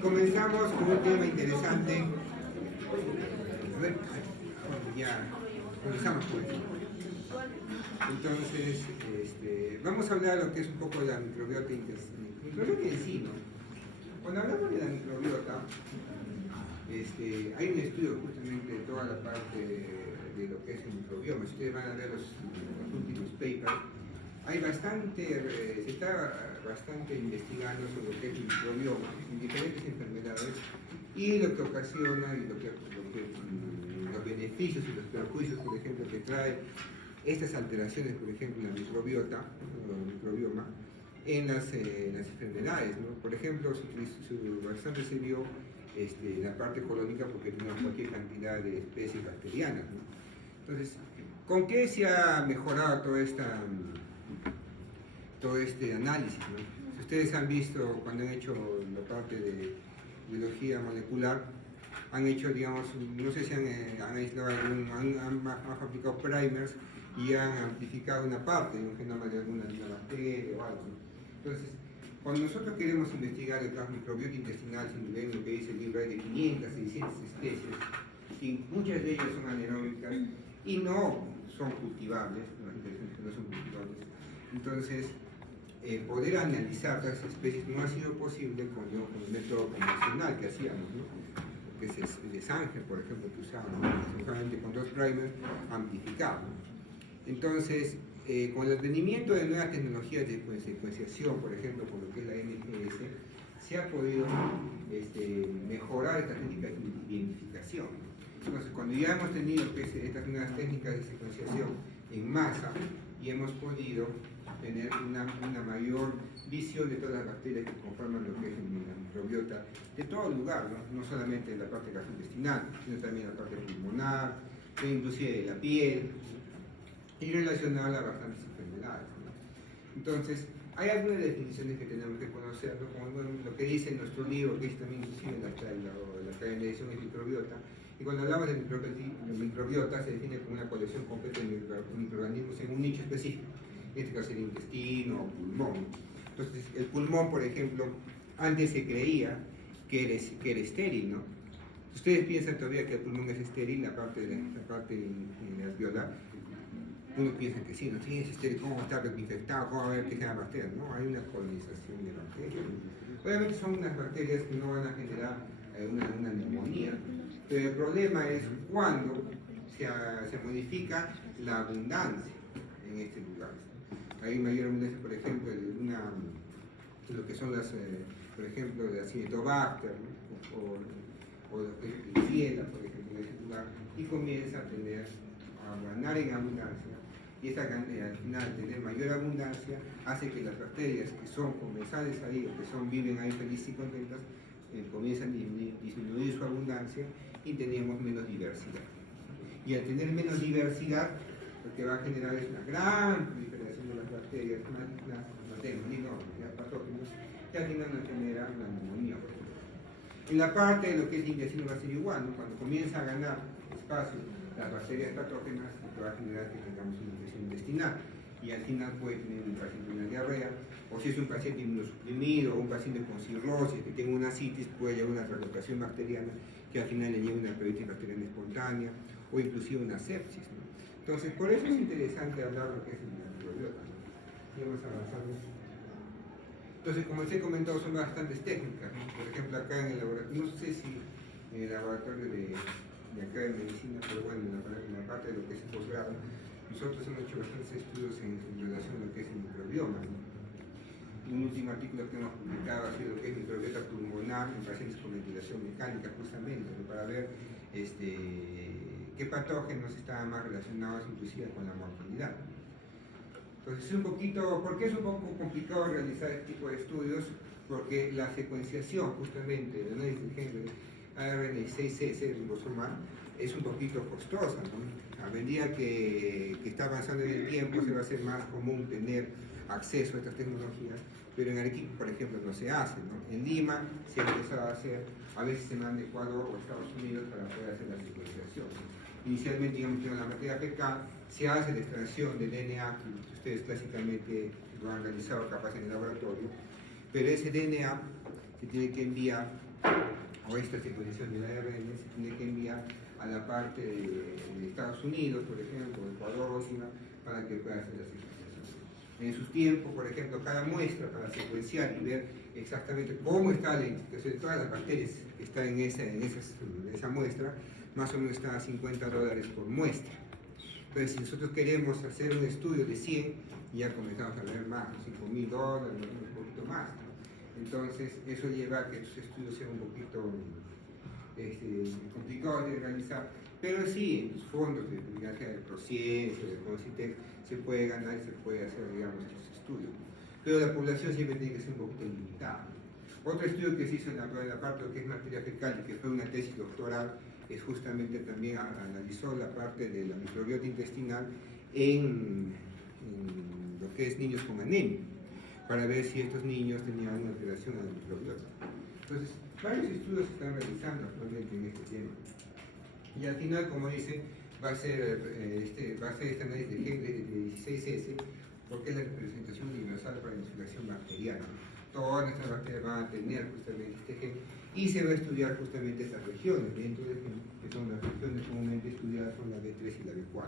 comenzamos con un tema interesante. A ver, ya comenzamos con eso. Entonces, vamos a hablar de lo que es un poco de la microbiota intestinal. Microbiota en sí, ¿no? Cuando hablamos de la microbiota, hay un estudio justamente de toda la parte de lo que es el microbioma. Si ustedes van a ver los últimos papers, se está bastante investigando sobre lo que es el microbioma en diferentes enfermedades y lo que ocasiona y los beneficios y los perjuicios, por ejemplo, que trae estas alteraciones, por ejemplo, en la microbiota o el microbioma en las enfermedades, ¿no? Por ejemplo, bastante se vio la parte colónica porque tenemos cualquier cantidad de especies bacterianas, ¿no? Entonces, ¿con qué se ha mejorado todo este análisis, ¿no? Si ustedes han visto cuando han hecho la parte de biología molecular, han hecho, digamos, no sé si han aislado han aplicado primers y han amplificado una parte de un genoma de alguna bacteria o algo, ¿no? Entonces, cuando nosotros queremos investigar el microbiota intestinal, si ven lo que dice el libro, hay de 500, 600 especies, y muchas de ellas son anaeróbicas y no son cultivables, no son cultivables. Entonces, poder analizar las especies no ha sido posible con el método convencional que hacíamos, ¿no? Que es el de Sanger, por ejemplo, que usábamos, solamente con 2 primers amplificados. Entonces, con el advenimiento de nuevas tecnologías de secuenciación, por ejemplo, con lo que es la NGS, se ha podido mejorar estas técnicas de identificación. Entonces, cuando ya hemos tenido estas nuevas técnicas de secuenciación en masa y hemos podido tener una mayor visión de todas las bacterias que conforman lo que es la microbiota de todo el lugar, no solamente de la parte gastrointestinal, sino también la parte pulmonar, inclusive de la piel, y relacionada a bastantes enfermedades, ¿no? Entonces, hay algunas definiciones que tenemos que conocer, ¿no? Como lo que dice nuestro libro, que es también inclusive la cadena de edición de microbiota, y cuando hablamos de microbiota se define como una colección completa de microorganismos en un nicho específico, en este caso el intestino o pulmón. Entonces, el pulmón, por ejemplo, antes se creía que era estéril, ¿no? Ustedes piensan todavía que el pulmón es estéril, la parte alveolar. Uno piensa que sí, no tiene estéril, ¿cómo va a estar infectado? ¿Cómo va a haber que sea bacterias? No, hay una colonización de bacterias. Obviamente son unas bacterias que no van a generar una neumonía, pero el problema es cuando se modifica la abundancia en este lugar. Hay mayor abundancia, por ejemplo, de lo que son por ejemplo, de Acinetobacter, ¿no? o lo que es Klebsiella, por ejemplo, en ese lugar, y comienza a ganar en abundancia, y esta al final tener mayor abundancia hace que las bacterias que son comensales ahí, o que viven ahí felices y contentas, comienzan a disminuir su abundancia y tenemos menos diversidad. Y al tener menos diversidad, lo que va a generar es una gran proliferación de las bacterias, unas bacterias patógenas, que al final nos genera una neumonía, por ejemplo. En la parte de lo que es el intestino va a ser igual, ¿no? Cuando comienza a ganar espacio las bacterias patógenas, lo que va a generar que tengamos una infección intestinal, y al final puede tener un paciente una diarrea, o si es un paciente inmunosuprimido o un paciente con cirrosis que tenga una ascitis, puede llevar una translocación bacteriana que al final le lleve una peritonitis bacteriana espontánea o inclusive una sepsis, ¿no? Entonces, por eso es interesante hablar de lo que es el microbiota, ¿no? Sigamos avanzando. Entonces, como les he comentado, son bastantes técnicas, ¿no? Por ejemplo, acá en el laboratorio, no sé si en el laboratorio de acá de medicina, pero bueno, en la parte de lo que es el posgrado, nosotros hemos hecho bastantes estudios en relación a lo que es el microbioma, ¿no? Un último artículo que hemos publicado ha sido lo que es microbiota pulmonar en pacientes con ventilación mecánica, justamente, ¿no? Para ver qué patógenos estaban más relacionados inclusive con la mortalidad. Entonces, ¿por qué es un poco complicado realizar este tipo de estudios? Porque la secuenciación, justamente, del análisis de género, ARN6C ribosomal, es un poquito costosa, ¿no? A medida que está avanzando en el tiempo, se va a hacer más común tener acceso a estas tecnologías, pero en Arequipa, por ejemplo, no se hace, ¿no? En Lima se ha empezado a hacer, a veces se manda a Ecuador o Estados Unidos para poder hacer la secuenciación. Inicialmente, digamos, en la materia fecal se hace la extracción del DNA, que ustedes clásicamente lo han realizado capaz en el laboratorio, pero ese DNA se tiene que enviar o esta secuenciación del ARN se tiene que enviar a la parte de Estados Unidos, por ejemplo, Ecuador, para que pueda hacer la secuenciación. En sus tiempos, por ejemplo, cada muestra para secuenciar y ver exactamente cómo está la identificación de todas las bacterias que están en esa muestra, más o menos está a $50 por muestra. Entonces, si nosotros queremos hacer un estudio de 100, ya comenzamos a ver más, $5.000, un poquito más, ¿no? Entonces, eso lleva a que estos estudios sean un poquito complicados de realizar, pero sí, en los fondos de Prociencia, de Concitec, se puede ganar y se puede hacer, digamos, estos estudios. Pero la población siempre tiene que ser un poquito limitada. Otro estudio que se hizo en la parte de lo que es materia fecal y que fue una tesis doctoral, es justamente también analizó la parte de la microbiota intestinal en lo que es niños con anemia, para ver si estos niños tenían una alteración a la microbiota. Entonces, varios estudios se están realizando actualmente en este tema. Y al final, como dice, va a ser este análisis de gen de 16S, porque es la representación universal para la infección bacteriana. Todas nuestras bacterias van a tener justamente este gen y se va a estudiar justamente estas regiones dentro del gen, que son las regiones comúnmente estudiadas, son la B3 y la B4.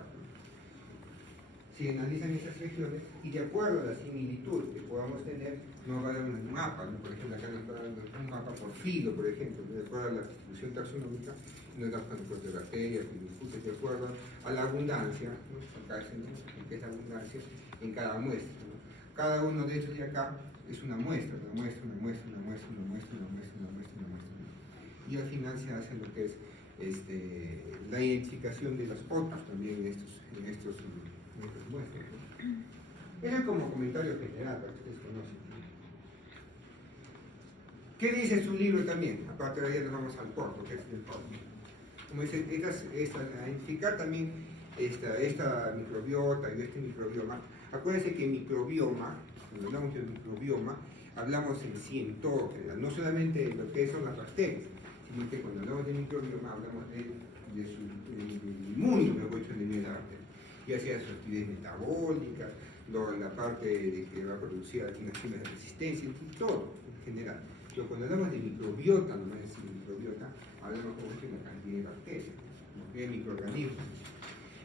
Se analizan esas regiones y de acuerdo a la similitud que podamos tener, nos va a dar un mapa, ¿no? Por ejemplo, acá nos está dando un mapa por filo, por ejemplo, de acuerdo a la distribución taxonómica, nos da cuántos de bacterias, de acuerdo a la abundancia, ¿no? Acá es que es la abundancia en cada muestra, ¿no? Cada uno de estos de acá es una muestra, una muestra, una muestra, una muestra, una muestra, una muestra, una muestra, una muestra, ¿no? Y al final se hace lo que es la identificación de los otros también en estos muestras, ¿no? Era como comentario general para que ustedes conocen. ¿Qué dice su libro también? Aparte de ahí nos vamos al porno, que es el porno. Como dice, identificar también esta microbiota y este microbioma. Acuérdense que microbioma, cuando hablamos de microbioma, hablamos en sí, en todo, no solamente de lo que son las bacterias, sino que cuando hablamos de microbioma hablamos del mundo, mejor dicho, de la bacteria, ya sea su actividad metabólica, la parte de que va a producir algunas enzimas de resistencia, todo en general. Pero cuando hablamos de microbiota, no es microbiota, hablamos de la cantidad de bacterias, de microorganismos.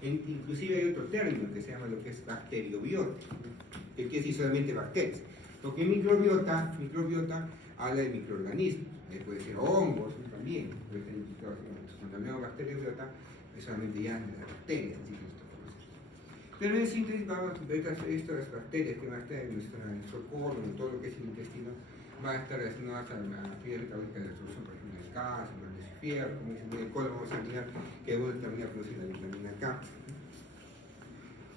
Inclusive hay otro término que se llama lo que es bacteriobiota, que quiere decir solamente bacterias. Porque microbiota habla de microorganismos, puede ser hongos también, cuando hablamos de bacteriobiota es solamente ya de las bacterias. Pero en síntesis vamos a ver estas bacterias que van a estar en nuestro colon, en todo lo que es el intestino, van a estar relacionadas a la actividad metabólica de la absorción, por ejemplo, del calcio, del fierro, como dicen, en el colon vamos a mirar que también a producir la vitamina K.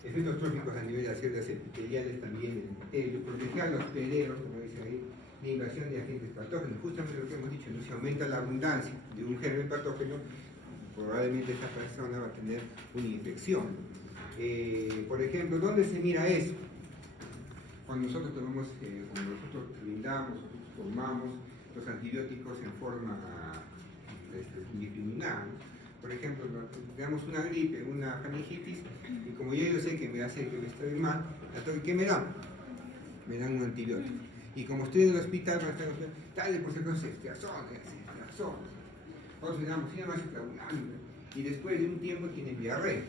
Efectos tróficos a nivel de las células epiteliales también del epitelio, proteger a los peleros, como dice ahí, la invasión de agentes patógenos, justamente lo que hemos dicho, ¿no? Si aumenta la abundancia de un germen patógeno, probablemente esta persona va a tener una infección. Por ejemplo, ¿dónde se mira eso? Cuando nosotros cuando nosotros brindamos, nosotros formamos los antibióticos en forma indiscriminada, ¿no? Por ejemplo, tenemos una gripe, una faringitis, y como yo sé que me estoy mal, ¿qué me dan? Me dan un antibiótico. Y como estoy en el hospital, dale por si acaso ceftriaxona. Otros le damos cinemaciclabulámica, y después de un tiempo tienen diarrea.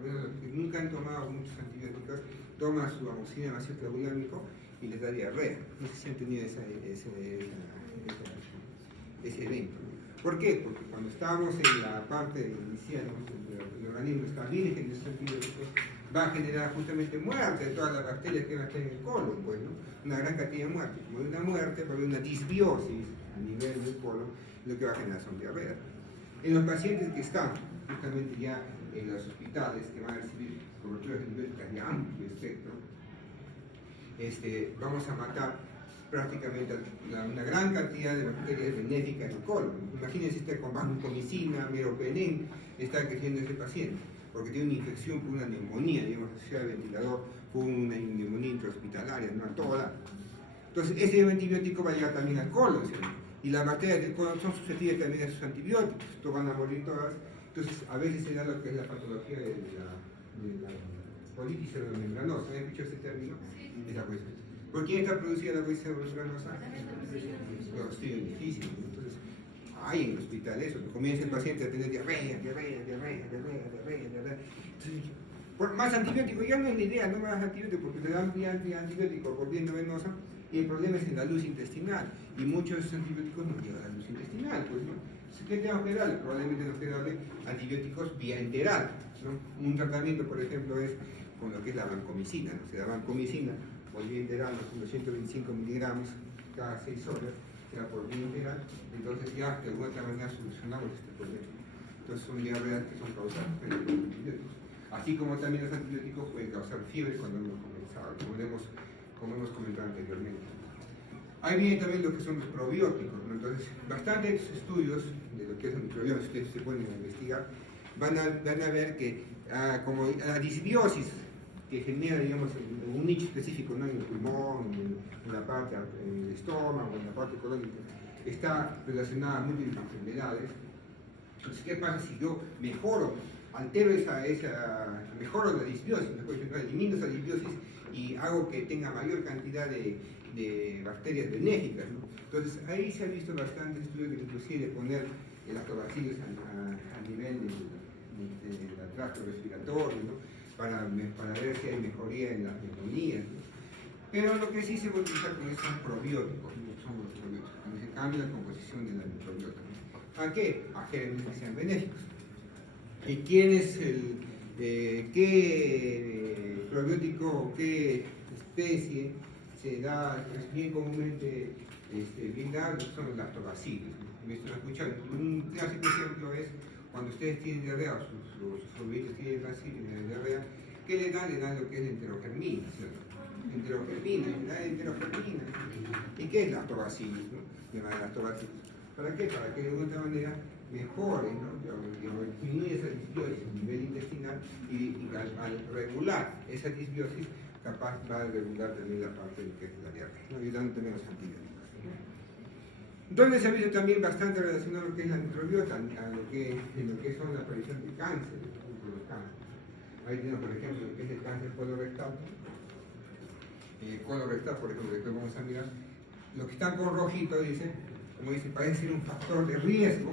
Los que nunca han tomado muchos antibióticos, toman su amoxicilina maciloclabulámico y les da diarrea. No sé si han tenido ese evento. ¿Por qué? Porque cuando estábamos en la parte inicial, el organismo está bien en esos antibióticos, va a generar justamente muerte de todas las bacterias que van a estar en el colon, pues, ¿no? Una gran cantidad de muerte. Como hay una muerte, pero hay una disbiosis a nivel del colon, lo que va a generar son diarreas. En los pacientes que están justamente ya en los hospitales, que van a recibir coberturas antibióticas de amplio espectro, vamos a matar prácticamente una gran cantidad de bacterias benéficas en el colon. Imagínense con vancomicina, meropenem, está creciendo ese paciente, porque tiene una infección por una neumonía, digamos, asociada al ventilador, por una neumonía intrahospitalaria, no a toda. Entonces, ese antibiótico va a llegar también al colon, ¿sí? Y las bacterias del colon son susceptibles también a esos antibióticos, entonces van a morir todas. Entonces, a veces se da lo que es la patología de la colitis membranosa. ¿Han escuchado ese término? Sí. ¿Por quién está producida la colitis membranosa? Clostridium difficile. Entonces, hay en el hospital eso, que comienza el paciente a tener diarrea. Entonces, por más antibióticos, ya no es la idea, no más antibióticos, porque le dan antibiótico por vía venosa y el problema es en la luz intestinal. Y muchos antibióticos no llegan a la luz intestinal, pues, ¿no? ¿Qué tenemos que darle? Probablemente tenemos que darle antibióticos vía enteral, ¿no? Un tratamiento, por ejemplo, es con lo que es la vancomicina, ¿no? Se da vancomicina por vía enteral, ¿no? 125 miligramos cada 6 horas, sea por vía enteral, entonces ya de alguna otra manera solucionamos este problema. Entonces son diarreas que son causadas por los antibióticos. Así como también los antibióticos pueden causar fiebre cuando hemos comenzado, como hemos comentado anteriormente. Ahí viene también lo que son los probióticos, ¿no? Entonces, bastantes estudios de lo que es el microbioma, si ustedes se pueden investigar, van a ver que como la disbiosis que genera, digamos, en un nicho específico, ¿no? En el pulmón, en la parte, en el estómago, en la parte colónica, está relacionada a múltiples enfermedades. Entonces, ¿qué pasa si yo mejoro, altero mejoro la disbiosis, mejor dicho, elimino esa disbiosis y hago que tenga mayor cantidad de bacterias benéficas, ¿no? Entonces ahí se ha visto bastantes estudios de inclusive poner el lactobacillus a nivel del tracto respiratorio, ¿no? para ver si hay mejoría en las neumonías, ¿no? Pero lo que sí se puede utilizar con eso son probióticos, ¿no? Son los probióticos, cuando se cambia la composición de la microbiota, ¿no? ¿A qué? A gérmenes que sean benéficos. ¿Y quién es qué probiótico o qué especie se da, es bien comúnmente bien dado, son los lactobacillus, ¿no? Me están escuchando. Un clásico ejemplo es cuando ustedes tienen diarrea, sus sobrinitos tienen diarrea, ¿qué le dan? Le dan lo que es la enterogermina, ¿cierto? Enterogermina. ¿Y qué es lactobacillus, no? Le dan lactobacillus. ¿Para qué? Para que de alguna manera mejore, ¿no? Disminuye esa disbiosis a nivel intestinal y al regular esa disbiosis capaz va a regular también la parte de que es la diarrea, ¿no? Ayudando también a los antibióticos. Entonces se ha visto también bastante relacionado a lo que es la microbiota, a lo que son la aparición de cáncer, los cánceres. Ahí tenemos, por ejemplo, lo que es el cáncer colorectal. Colorectal, por ejemplo, después vamos a mirar. Lo que está con rojito dice, como dice, parece ser un factor de riesgo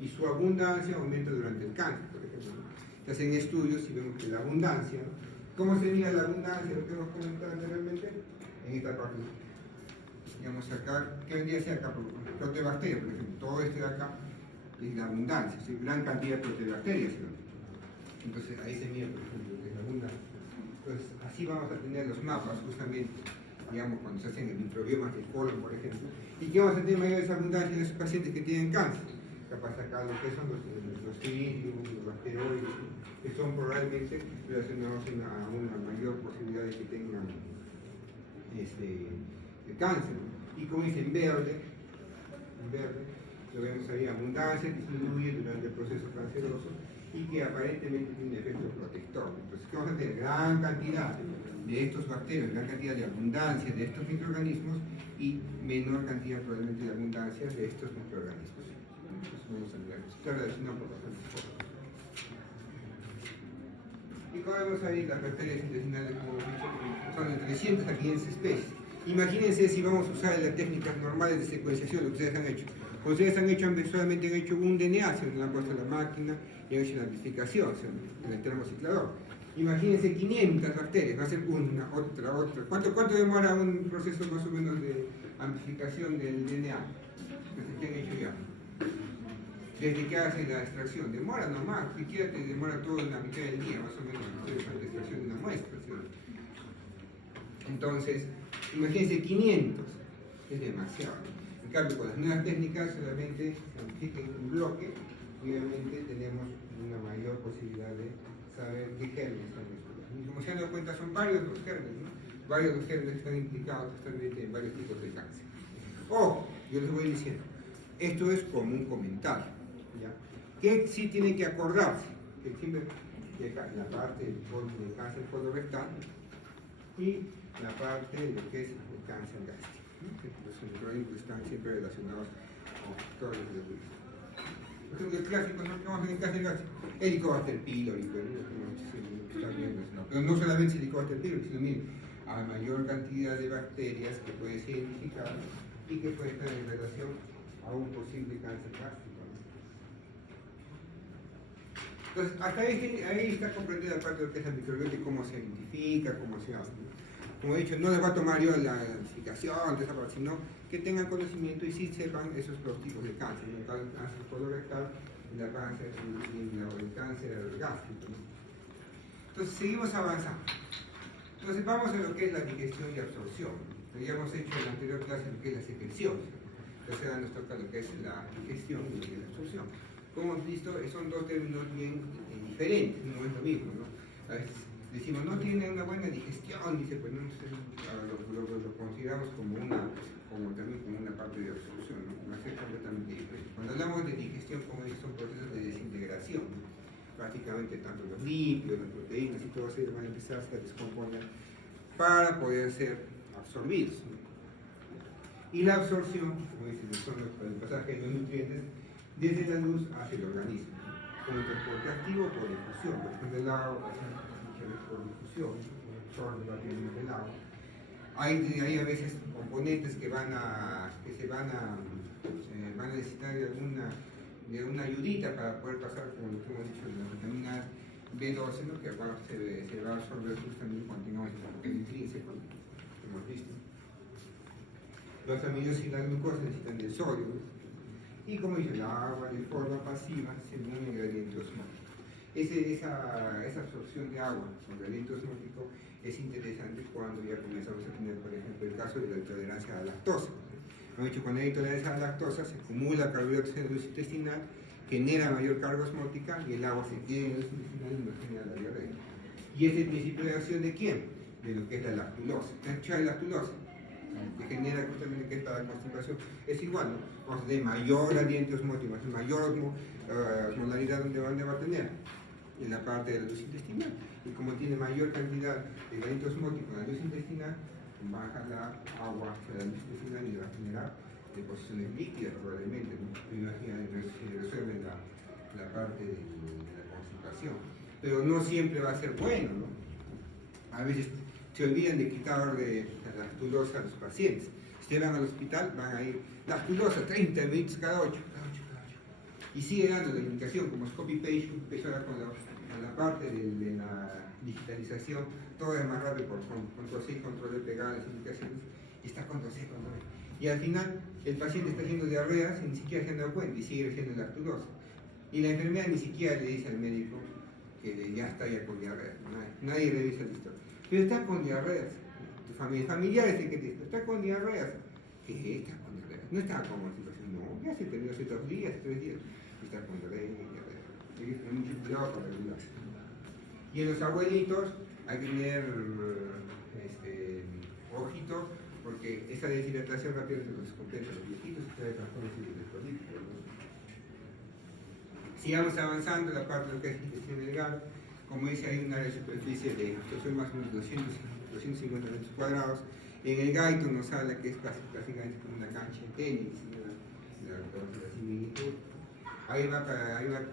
y su abundancia aumenta durante el cáncer, por ejemplo, ¿no? Se hacen estudios y vemos que la abundancia, ¿no? ¿Cómo se mide la abundancia? Lo que hemos comentado anteriormente, en esta parte. Digamos acá, ¿qué vendría a ser acá? Proteobacterias, por ejemplo, todo este de acá es la abundancia, ¿sí? Gran cantidad de proteobacterias, ¿no? Entonces ahí se mide, por ejemplo, lo que es la abundancia. Entonces así vamos a tener los mapas justamente, digamos, cuando se hacen el microbioma del colon, por ejemplo, y que vamos a tener mayores abundancias en esos pacientes que tienen cáncer. Capaz acá lo que son los cilios, los bacteroides, que son probablemente relacionados a una mayor posibilidad de que tengan de cáncer, ¿no? Y como dice en verde, lo vemos ahí, abundancia disminuye durante el proceso canceroso y que aparentemente tiene un efecto protector. Entonces, ¿qué vamos a tener? Gran cantidad de estos bacterios, gran cantidad de abundancia de estos microorganismos y menor cantidad probablemente de abundancia de estos microorganismos. Entonces, vamos a mirar, está relacionado por bastantes cosas. Y como vemos ahí, las bacterias intestinales, como hemos dicho, son de 300 a 500 especies. Imagínense si vamos a usar las técnicas normales de secuenciación, lo que ustedes han hecho. Cuando ustedes solamente han hecho un DNA, se le han puesto la máquina y han hecho la amplificación, en el termociclador. Imagínense 500 bacterias, va a ser una, otra. ¿Cuánto demora un proceso más o menos de amplificación del DNA? ¿Qué han hecho ya? Desde que hacen la extracción, demora nomás, siquiera te demora todo en la mitad del día, más o menos, la extracción de una muestra, ¿sí? Entonces, imagínense 500, es demasiado. En cambio, con las nuevas técnicas solamente se amplifica un bloque y obviamente tenemos una mayor posibilidad de saber qué gérmenes están estudiando. Y como se han dado cuenta, son varios los gérmenes, ¿no? Varios los gérmenes están implicados justamente en varios tipos de cáncer. Ojo, yo les voy diciendo, esto es como un comentario, ¿ya? Que sí tienen que acordarse, que siempre la parte del cáncer colorectal y la parte de lo que es el cáncer gástrico, ¿no? Los microorganismos están siempre relacionados con factores de riesgo. Por ejemplo, el clásico, ¿no? ¿Qué vamos a hacer en cáncer gástrico? Helicobacter pylori, pero no solamente Helicobacter pylori, sino miren, a mayor cantidad de bacterias que puede ser identificada y que puede estar en relación a un posible cáncer gástrico, ¿no? Entonces, hasta ahí está comprendida la parte de lo que es la microbiota y cómo se identifica, cómo se hace, ¿no? Como he dicho, no les va a tomar yo la explicación de esa parte, sino que tengan conocimiento y sí sepan esos dos tipos de cáncer, ¿no? El cáncer colorectal y el cáncer gástrico, ¿no? Entonces, seguimos avanzando. Entonces, vamos a lo que es la digestión y absorción. Ya hemos hecho en la anterior clase lo que es la secreción. Entonces, ahora nos toca lo que es la digestión y lo que es la absorción. Como hemos visto, son dos términos bien diferentes, no es lo mismo, ¿no? A veces decimos, no tiene una buena digestión, dice, pues no, lo consideramos también como una parte de absorción, ¿no? Va a ser completamente diferente. Cuando hablamos de digestión, como dice, son procesos de desintegración, ¿no? Prácticamente tanto los lípidos, las proteínas y todo eso van a empezar a descomponer para poder ser absorbidos, ¿no? Y la absorción, como dice, son el pasaje de los nutrientes desde la luz hacia el organismo, ¿no? Como transporte activo por difusión, por ejemplo el agua pasa por difusión, absorbe rápidamente el agua. Hay a veces componentes que van a necesitar de una ayudita para poder pasar, como hemos dicho, las vitaminas B12, ¿no? Que se va a absorber justamente cuando tengamos el intrínseco, como hemos visto. Los aminoácidos y la glucosa necesitan del sodio, ¿no? Y como dice, el agua de forma pasiva según el gradiente osmótico. Esa absorción de agua con gradiente osmótico es interesante cuando ya comenzamos a tener, por ejemplo, el caso de la intolerancia a la lactosa. Como he dicho, cuando hay intolerancia a la lactosa se acumula carbohidratos en la luz intestinal, genera mayor carga osmótica y el agua se queda en la luz intestinal y nos genera la diarrea. ¿Y es el principio de acción de quién? De lo que es la lactulosa. ¿Qué es la lactulosa? Que genera justamente que esta constipación es igual, ¿no? Vamos de mayor gradiente osmótico, mayor osmolaridad donde va a tener en la parte de la luz intestinal, y como tiene mayor cantidad de gradiente osmótico en la luz intestinal, baja la agua hacia la luz intestinal y va a generar deposiciones líquidas probablemente, ¿no? Imagínate, se resuelve la parte de la constipación, pero no siempre va a ser bueno, ¿no? A veces se olvidan de quitar la lactulosa a los pacientes. Si van al hospital, van a ir lactulosa 30 minutos cada 8. Y sigue dando la indicación, como es copy-paste, empezó ahora con la parte de la digitalización, todo es más rápido por control-C, control-V, pegar las indicaciones, y está control-C, control-V. Y al final, el paciente está haciendo diarreas y ni siquiera se han dado cuenta y sigue siendo lactulosa. Y la enfermera ni siquiera le dice al médico que ya está ya con diarrea. Nadie revisa la historia. Pero está con diarreas. Tu familiar es el que te dice, está con diarreas. ¿Qué está con diarreas? No está con constipación, no. Ya se terminó hace 2 días, 3 días. Está con diarrea. Hay que tener mucho cuidado para regular. Y en los abuelitos hay que tener ojito, porque esa deshidratación rápida se los completa los viejitos y trae trastornos electrolíticos, ¿no? Sigamos avanzando en la parte de lo que es digestión delgada. Como dice, hay un área de superficie de absorción más o menos 250 metros cuadrados. En el Guyton nos habla que es prácticamente como una cancha de tenis, la similitud. Ahí va a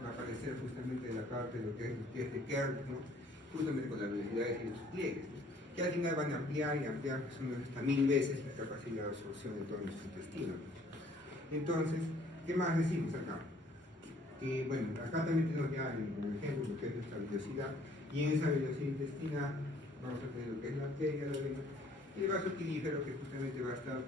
aparecer justamente la parte de lo que es los pies de Kerr, ¿no? Justamente con las velocidades y los pliegues, ¿no? Que al final van a ampliar y ampliar, son hasta 1000 veces la capacidad de absorción de todo nuestro intestino. Entonces, ¿qué más decimos acá? Bueno, acá también tenemos ya un ejemplo de lo que es nuestra velocidad, y en esa velocidad intestinal vamos a tener lo que es la arteria, la vena y el vaso pilífero, que justamente va a estar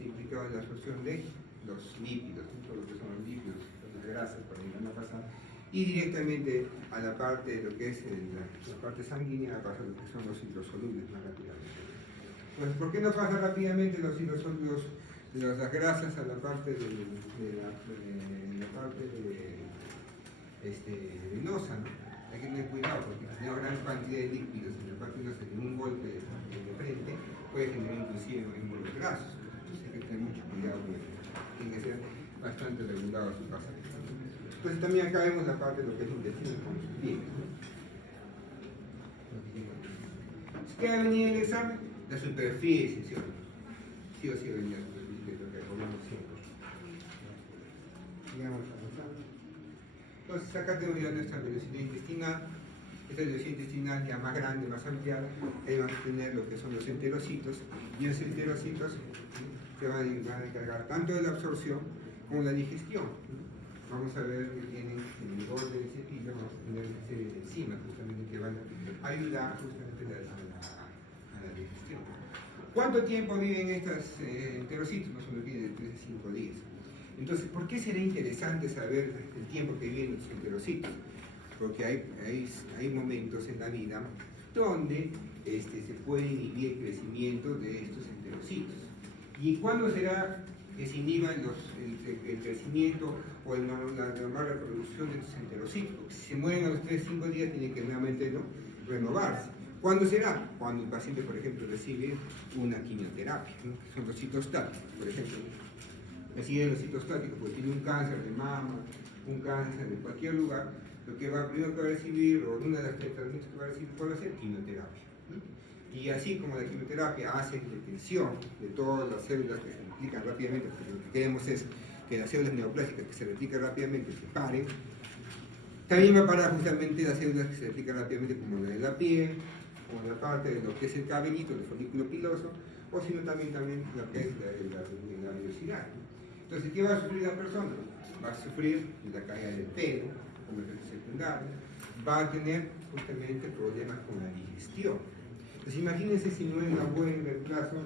implicado en la absorción de los lípidos, ¿no? Todo lo que son los lípidos, las grasas, por ahí van a pasar, y directamente a la parte de lo que es la parte sanguínea pasa lo que son los hidrosolubles más rápidamente. Pues, ¿por qué no pasa rápidamente los hidrosolubles, las grasas a la parte venosa, ¿no? Hay que tener cuidado porque tener gran cantidad de líquidos en la parte venosa en un golpe de frente puede generar inclusive embolos grasos. Entonces hay que tener mucho cuidado con eso. Tiene que ser bastante regulado su pasaje. Entonces también acá vemos la parte de lo que es el intestino con sus pliegues, ¿no? ¿Qué va a venir en el examen? La superficie, ¿sí o no? Sí o sí va a venir la superficie, que es lo que acordamos siempre. Sigamos avanzando. Entonces acá tenemos ya nuestra velocidad intestinal. Esta velocidad intestinal ya más grande, más ampliada. Ahí vamos a tener lo que son los enterocitos. Y los enterocitos se van a encargar tanto de la absorción con la digestión, ¿no? Vamos a ver que tienen en el borde del cepillo, vamos a tener una serie de enzimas justamente que van a ayudar justamente a la digestión. ¿Cuánto tiempo viven estos enterocitos? Más o menos viven de 3 a 5 días. Entonces, ¿por qué sería interesante saber el tiempo que viven los enterocitos? Porque hay momentos en la vida donde se puede inhibir el crecimiento de estos enterocitos. ¿Y cuándo será que se inhiba el crecimiento o la normal reproducción de estos enterocitos? Porque si se mueren a los 3 o 5 días, tienen que nuevamente, ¿no?, renovarse. ¿Cuándo será? Cuando el paciente, por ejemplo, recibe una quimioterapia, ¿no?, que son los citostáticos, por ejemplo. Recibe los citostáticos porque tiene un cáncer de mama, un cáncer de cualquier lugar, lo que primero que va a recibir, o una de las tratamientos que va a recibir, puede ser quimioterapia, ¿no? Y así como la quimioterapia hace detención de todas las células que se replican rápidamente, porque lo que queremos es que las células neoplásicas que se replican rápidamente se paren, también va a parar justamente las células que se replican rápidamente, como la de la piel, como la parte de lo que es el cabellito, el folículo piloso, o sino también lo que es la vellosidad, ¿no? Entonces, ¿qué va a sufrir la persona? Va a sufrir la caída del pelo, como efecto secundario, va a tener justamente problemas con la digestión. Entonces, imagínense si no hay un buen reemplazo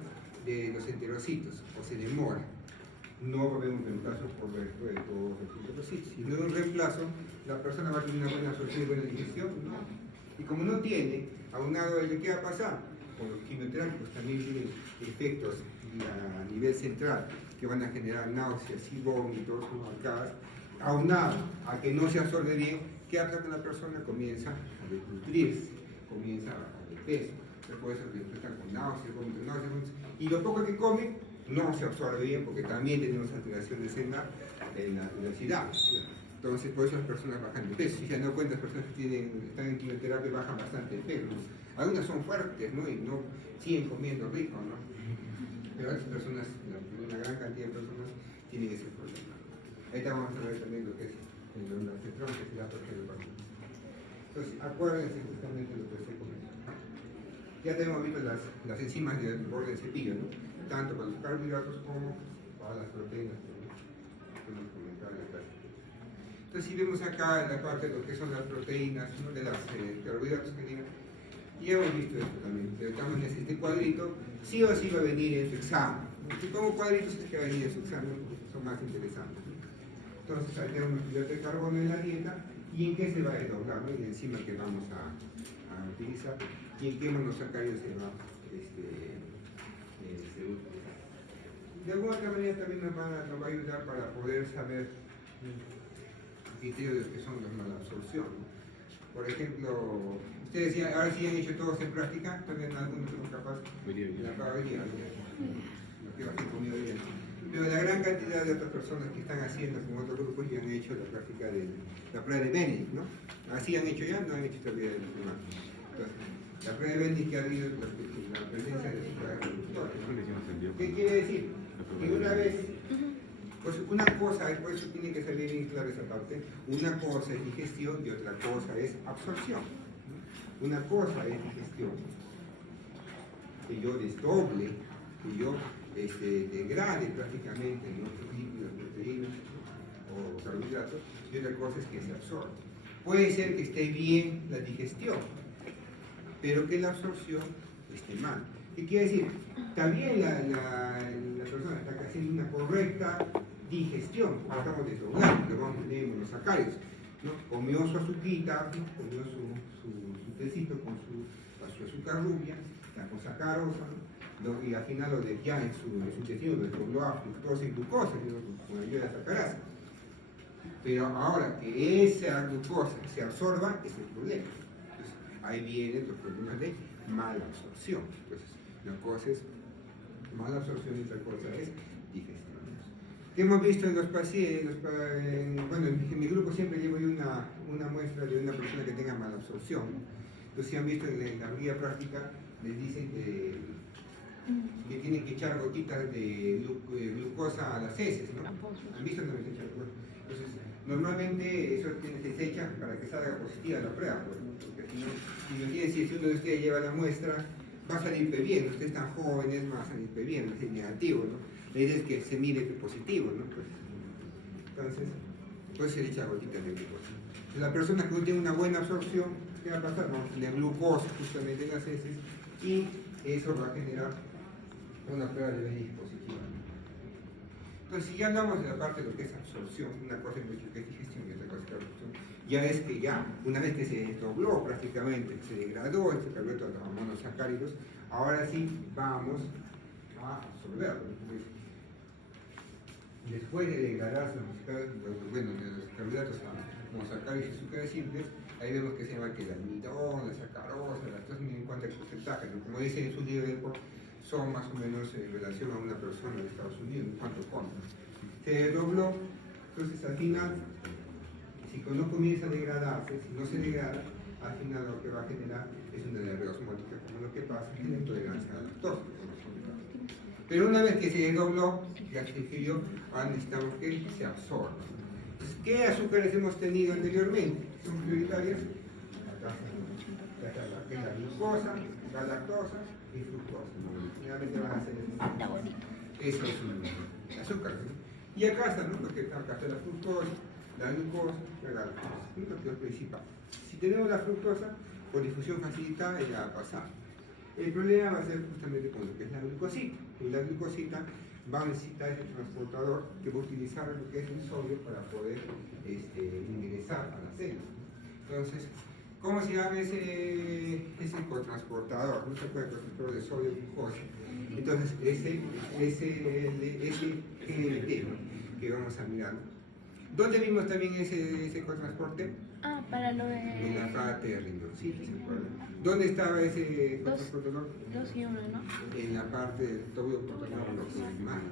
de los enterocitos, o se demora. No va a haber un reemplazo correcto de todos los enterocitos. Si no hay un reemplazo, la persona va a tener una buena absorción y buena digestión, ¿no? Y como no tiene, aunado a ello, ¿qué va a pasar? Con los quimioterápicos también tienen efectos a nivel central que van a generar náuseas y vómitos marcadas, aunado a que no se absorbe bien, ¿qué hace que la persona comienza a desnutrirse, comienza a bajar de peso? Por eso que están con náuseas, vómitos, y lo poco que come no se absorbe bien porque también tenemos alteraciones en la velocidad. Entonces, por eso las personas bajan de peso. Si se dan cuenta, las personas que están en quimioterapia bajan bastante de peso, ¿no? Algunas son fuertes, ¿no?, y no siguen comiendo rico, ¿no? Pero esas personas, una gran cantidad de personas, tienen ese problema. Ahorita vamos a ver también lo que es el ondansetron, que es la proteína. Entonces, acuérdense justamente lo que estoy comentando. Ya tenemos visto las enzimas del borde del cepillo, ¿no?, tanto para los carbohidratos como para las proteínas, ¿no?, que hemos comentado en la clase. Entonces, si vemos acá en la parte de lo que son las proteínas, ¿no?, de los carbohidratos que digan, y hemos visto esto también, pero estamos en este cuadrito, sí o sí va a venir en su examen. Si pongo cuadritos es que va a venir en su examen, porque son más interesantes, ¿no? Entonces, ahí tenemos hidrato de carbono en la dieta, y en qué se va a desdoblar, ¿no?, y la enzima que vamos a utilizar, y en qué monosacáridos se va utilizar. De alguna otra manera también nos va a ayudar para poder saber el criterio de lo que son las malabsorción, ¿no? Por ejemplo, ustedes decían, ahora sí han hecho todos en práctica, también algunos somos capaces. La mayoría, lo que va a ser comido bien. Pero la gran cantidad de otras personas que están haciendo con otros grupos ya han hecho la práctica de la prueba de Benedict, ¿no? Así han hecho ya, no han hecho todavía de los demás. Entonces, la prueba de Benedict que ha habido la presencia de reproductores, ¿no? ¿Qué quiere decir? Que una vez, pues una cosa, por eso tiene que salir bien claro esa parte, una cosa es digestión y otra cosa es absorción, ¿no? Una cosa es digestión, que yo desdoble, que yo degrade prácticamente nuestros lípidos, proteínas, ¿no?, o carbohidratos, y otra cosa es que se absorbe. Puede ser que esté bien la digestión, pero que la absorción esté mal. ¿Qué quiere decir? También la persona está haciendo una correcta digestión, estamos desdoblando, lo vamos a tener en los sacáridos, ¿no? Comió su azuquita, ¿no?, comió su tecito con su azúcar rubia, con sacarosa, ¿no?, y al final ya en su intestino lo desdobló a fructosa y glucosa, ¿no?, con ayuda de sacarasa. Pero ahora que esa glucosa se absorba, es el problema. Entonces, ahí vienen los problemas de mala absorción. Entonces, una cosa es mala absorción y otra cosa es digestión. ¿Qué hemos visto en los pacientes? Bueno, en mi grupo siempre llevo yo una muestra de una persona que tenga mala absorción. Entonces, si han visto en la guía práctica, les dicen que tienen que echar gotitas de glucosa a las heces, ¿no? ¿Han visto? Entonces, normalmente eso se echa para que salga positiva la prueba, ¿no? Porque si uno de ustedes lleva la muestra, va a salir bien. Ustedes están jóvenes, va a salir bien, va a ser negativo, ¿no? La idea es que se mire positivo, ¿no? Pues, Entonces, pues se le echa gotita de glucosa. Si la persona que no tiene una buena absorción, ¿qué va a pasar? Vamos a tener glucosa justamente en las heces y eso va a generar una prueba de VIH positiva. Entonces, si ya hablamos de la parte de lo que es absorción, una cosa es lo que es digestión y otra cosa es absorción, ya es que ya, una vez que se desdobló prácticamente, se degradó este carbohidrato a los monosacáridos, ahora sí vamos a absorberlo. Después de degradarse los carbohidratos a monosacáridos y azúcares simples, ahí vemos que se llama que el almidón, la sacarosa, las cosas en cuanto a porcentaje, ¿no? Como dice en su libro, son más o menos en relación a una persona de Estados Unidos, en cuanto contra. Se dobló, entonces al final, si no comienza a degradarse, si no se degrada, al final lo que va a generar es una diarrea osmótica, como lo que pasa en la intolerancia a la lactosa. Pero una vez que se dobló, ya se digirió, ahora necesitamos que se absorba. Entonces, ¿qué azúcares hemos tenido anteriormente? Son prioritarias. Acá está la glucosa, la lactosa y fructosa. Generalmente van a ser eso es un azúcar. ¿No? Y acá está, ¿no? Porque acá está la fructosa, la glucosa, la lactosa. Es lo principal. Si tenemos la fructosa, por difusión facilitada, ella va a pasar. El problema va a ser justamente con lo que es la glucosita. Y la glucosita va a necesitar ese transportador que va a utilizar lo que es el sodio para poder ingresar a la célula. Entonces, ¿cómo se llama ese cotransportador? No se puede transportador de sodio glucosa. Entonces, ese GLT que vamos a mirar. ¿Dónde vimos también ese cotransporte? Ah, para lo de... En la parte de rindoncito, ¿se acuerdan? ¿Dónde estaba ese cotransportador? 2 y 1, ¿no? En la parte del tobillo proximal.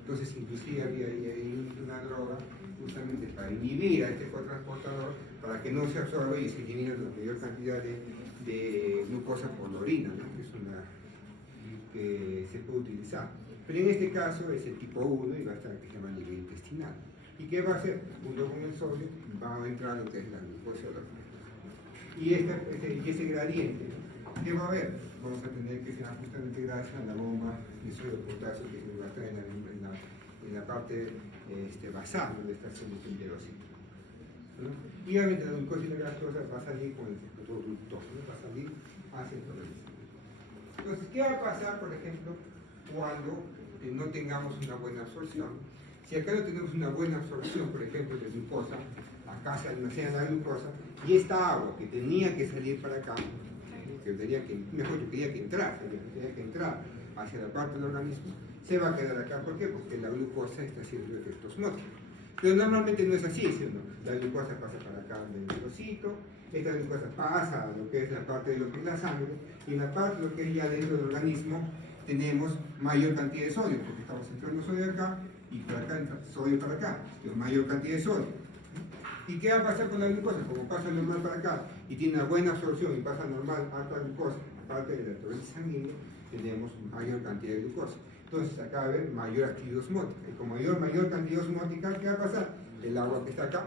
Entonces, inclusive había ahí una droga justamente para inhibir a este cotransportador para que no se absorba y se elimine la mayor cantidad de glucosa por la orina, ¿no? Que es una que se puede utilizar. Pero en este caso es el tipo 1 y va a estar que se llama a nivel intestinal. ¿Y qué va a hacer? Junto con el sodio va a entrar lo que es la glucosa. Y ese gradiente, ¿qué va a haber? Vamos a tener que ser justamente gracias a la bomba de sodio potasio que se va a estar en la parte basal donde está haciendo el enterocito. ¿No? Y obviamente la glucosa y la lactosa va a salir con el producto, ¿no? Va a salir hacia el organismo. Entonces, ¿qué va a pasar, por ejemplo, cuando no tengamos una buena absorción? Si acá no tenemos una buena absorción, por ejemplo, de glucosa, acá se almacena la glucosa, y esta agua que tenía que salir para acá, que tenía que entrar hacia la parte del organismo, se va a quedar acá. ¿Por qué? Porque la glucosa está haciendo efecto osmótico. Pero normalmente no es así, ¿no? La glucosa pasa para acá del enterocito, esta glucosa pasa a lo que es la parte de lo que es la sangre, y en la parte de lo que es ya dentro del organismo tenemos mayor cantidad de sodio, porque estamos entrando sodio acá, y por acá entra sodio para acá, es mayor cantidad de sodio. ¿Y qué va a pasar con la glucosa? Como pasa normal para acá y tiene una buena absorción y pasa normal alta glucosa, aparte de la torrente sanguínea, tenemos mayor cantidad de glucosa. Entonces acá va a haber mayor actividad osmótica. Y con mayor cantidad osmótica, ¿qué va a pasar? El agua que está acá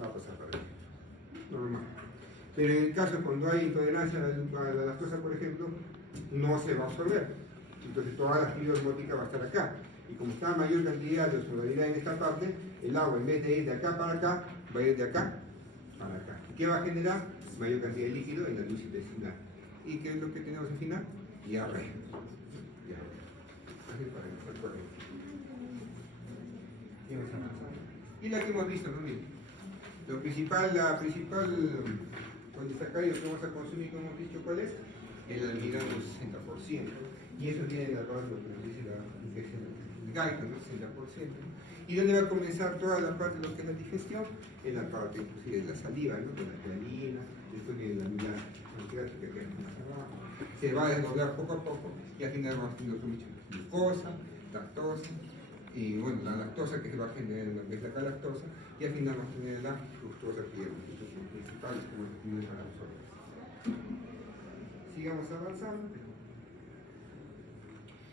va a pasar para adentro. Normal. Pero en el caso cuando hay intolerancia a la lactosa, por ejemplo, no se va a absorber. Entonces toda la actividad osmótica va a estar acá. Y como está mayor cantidad de osmolaridad en esta parte, el agua en vez de ir de acá para acá, va a ir de acá para acá. ¿Y qué va a generar? Mayor cantidad de líquido en la luz intestinal. ¿Y qué es lo que tenemos al final? Diarrea. Así para que se acuerden. Y la que hemos visto, ¿no? Miren. La principal polisacárido que vamos a consumir, como hemos dicho, ¿cuál es? El almidón del 60%. Y eso viene de la base de lo que nos dice la infección del galco, ¿no? 60%. ¿Y dónde va a comenzar toda la parte de lo que es la digestión? En la parte inclusive de la saliva, ¿no? Con la granina, después viene la amina pancreática que es más abajo. Se va a desdoblar poco a poco y al final vamos a tener mucha glucosa, lactosa, y bueno, la lactosa que se va a generar en la beta-galactosa, y al final vamos a tener la fructosa que es uno de los principales como los para nosotros. Sigamos avanzando.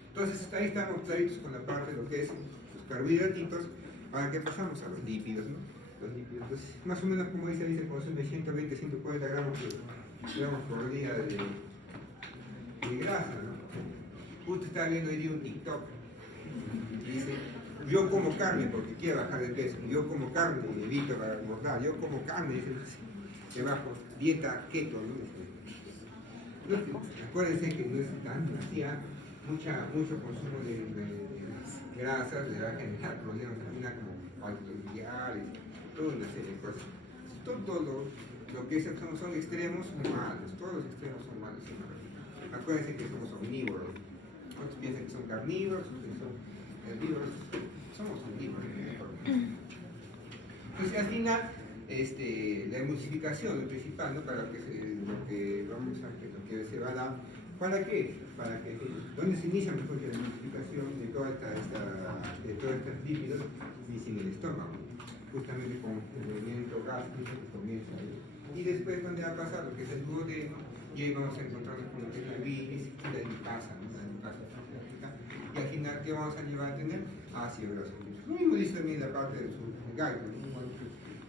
Entonces ahí estamos claritos con la parte de lo que es los carbohidratitos. Ahora que pasamos a los lípidos, ¿no? Los lípidos, entonces, más o menos como dice ahí se consume 120-140 gramos por día de grasa, ¿no? Justo estaba viendo hoy día un TikTok y dice, yo como carne porque quiero bajar de peso, yo como carne y evito engordar, yo como carne, dice, que bajo, dieta keto, ¿no? Acuérdense que no es tan, hacía mucho consumo de grasas, le va a generar problemas también como familiares, toda una serie de cosas. Todo lo que son extremos son malos, todos los extremos son malos. Acuérdense que somos omnívoros. Otros piensan que son carnívoros, otros que son herbívoros. Somos omnívoros. Entonces, al final, la emulsificación, lo principal, ¿no? Para lo que vamos a, lo que se va a dar. ¿Para qué? ¿Dónde se inicia mejor que la emulsificación de todos estos lípidos? Dice en el estómago, justamente con el movimiento gástrico que comienza ahí. Y después, ¿dónde va a pasar? Lo que es el duodeno, y ahí vamos a encontrarnos con lo que es la bilis y la lipasa, ¿no? La lipasa fisiológica. Y al final, ¿qué vamos a llevar a tener? Ácido graso. Lo mismo dice también la parte del gallo, ¿no?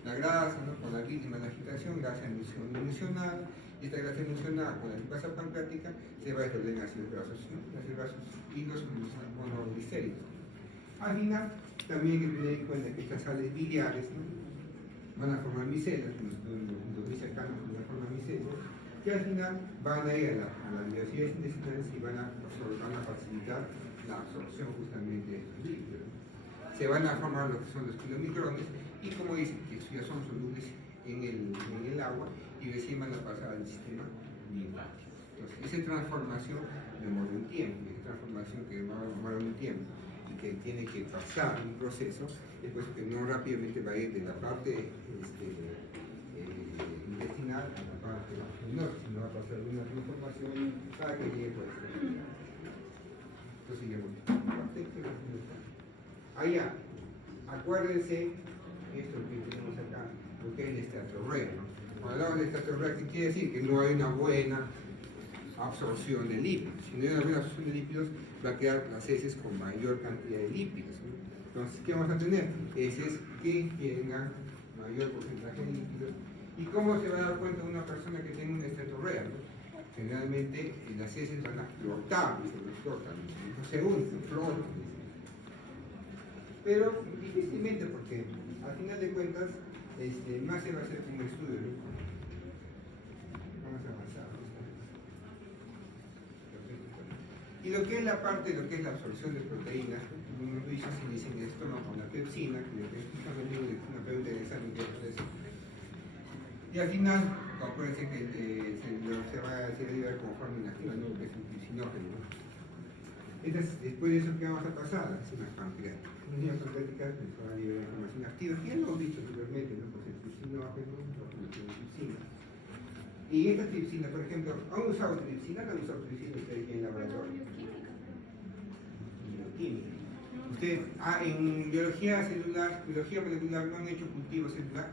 La grasa, ¿no? Con la bilis más la agitación, grasa emulsionada, y esta grasa emulsionada con la lipasa pancreática se va a disolver en ácidos grasos, ¿no? Ácidos grasos y los monoglicéridos. Al final, también hay que tener en cuenta que estas sales biliares, ¿no? Van a formar micelas, los bicercanos van a formar micelas, que al final van a ir a las diversidades intestinales y van a facilitar la absorción justamente de estos líquidos. Se van a formar lo que son los kilomicrones y como dicen, que ya son solubles en el agua y recién van a pasar al sistema linfático. Entonces, esa transformación demora un tiempo, esa transformación que va a demorar un tiempo y que tiene que pasar un proceso, es pues que no rápidamente va a ir de la parte intestinal a la parte menor, sino va a pasar una transformación para que llegue por esta vía. Entonces, allá, acuérdense esto que tenemos acá, lo que es el esteatorrea, ¿no? Cuando hablamos de esteatorrea, ¿qué quiere decir? Que no hay una buena absorción de lípidos. Si no hay una buena absorción de lípidos, va a quedar las heces con mayor cantidad de lípidos, ¿no? Entonces, ¿qué vamos a tener? Heces que tengan mayor porcentaje de lípidos. ¿Y cómo se va a dar cuenta una persona que tenga una esteatorrea, ¿no? Generalmente las heces van a flotar, no se unen, flotan. Pero difícilmente, porque al final de cuentas, más se va a hacer como estudio, ¿no? Vamos a avanzar. Y lo que es la parte, lo que es la absorción de proteínas, uno dice si dicen el estómago con la pepsina, que es justamente una pregunta de examen que es eso. Y al final, acuérdense que se va a derivar como forma inactiva, ¿no? Que es un glucinógeno, ¿no? Entonces, después de eso, ¿qué vamos a pasar? Es una pancreática. Las enzimas pancreáticas se van a liberar información activa, que ya lo hemos visto anteriormente, ¿no? Pues el tripsinógeno, la tripsina. Y esta tripsina, por ejemplo, ¿han usado tripsina? ¿No han usado tripsina ustedes en el laboratorio? Bioquímica. Ustedes, en biología celular, biología molecular, ¿no han hecho cultivo celular?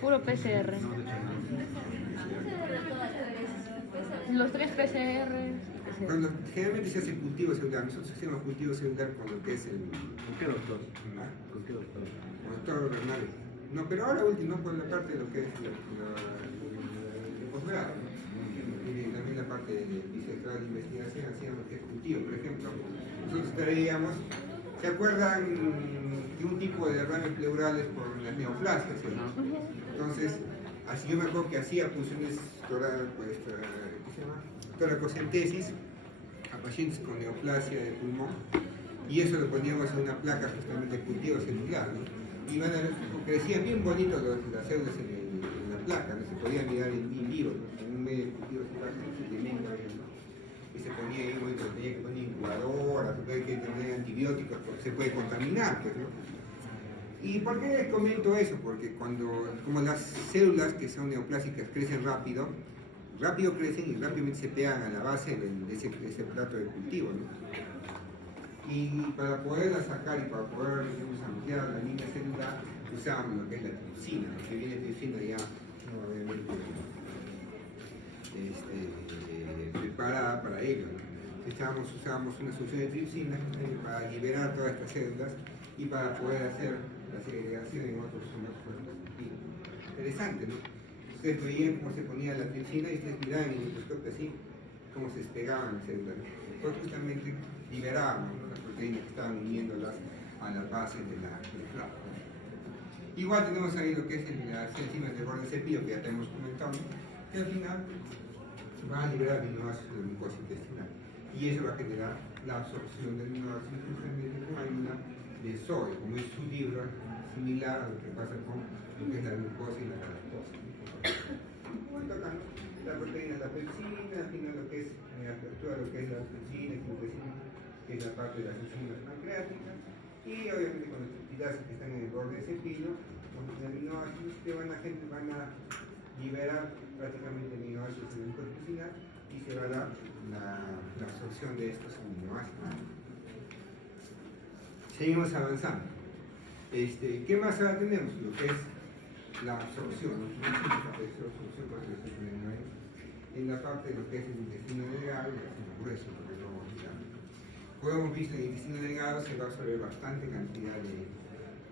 Puro PCR. Los 3 PCR. Cuando generalmente se hace cultivo celular, nosotros hacemos cultivo celular con lo que es el... ¿Con qué doctor? ¿Con qué doctor? Con el doctor Bernal. No, pero ahora último, por la parte de lo que es el posgrado, ¿no? Y también la parte de vicedoctoral de investigación, hacíamos lo que es cultivo. Por ejemplo, nosotros traíamos, ¿se acuerdan de un tipo de derrames pleurales por las neoplasias? ¿No? Entonces, así yo me acuerdo que hacía funciones toracocentesis a pacientes con neoplasia de pulmón y eso lo poníamos en una placa justamente de cultivo celular, ¿no? Y van a ver, crecían bien bonitos las células en la placa, ¿no? Se podía mirar en vivo, ¿no? En un medio de cultivo celular tremendo, ¿no? Y se ponía ahí, bueno, tenía que poner incubadoras, se puede tener antibióticos porque se puede contaminar, pues, ¿no? ¿Y por qué les comento eso? Porque como las células que son neoplásicas crecen rápido crecen y rápidamente se pegan a la base de ese plato de cultivo, ¿no? Y para poderla sacar y para poder ampliar la línea celular, usábamos lo que es la tripsina, que viene tripsina ya obviamente preparada para ello, ¿no? Usábamos una solución de tripsina para liberar todas estas células y para poder hacer la segregación en otros cultivos. Interesante, ¿no? Ustedes veían cómo se ponía la tripsina y ustedes miraban en el microscopio así, cómo se despegaban las células. Pues justamente liberábamos, ¿no? proteínas que estaban uniéndolas a las bases de la flapa. Igual tenemos ahí lo que es las enzimas del borde del cepillo, que ya te hemos comentado, que al final van a liberar aminoácidos de glucosa intestinal. Y eso va a generar la absorción de aminoácidos con ayuda de sodio, como es su libro, similar a lo que pasa con lo que es la glucosa y la galactosa. Bueno, acá, ¿no? La proteína, la pepsina, al final lo que es la apertura, lo que es la pepsina, que es la parte de las enzimas pancreáticas, y obviamente con los peptidáceos que están en el borde del cepillo, con los aminoácidos que van a liberar prácticamente aminoácidos en el cuerpo intestinal y se va a dar la absorción de estos aminoácidos. Seguimos avanzando. ¿Qué más ahora tenemos? Lo que es la absorción, ¿no? En la parte de lo que es el intestino delgado y el intestino grueso, lo que no olvidamos. Como hemos visto, en el intestino delgado se va a absorber bastante cantidad de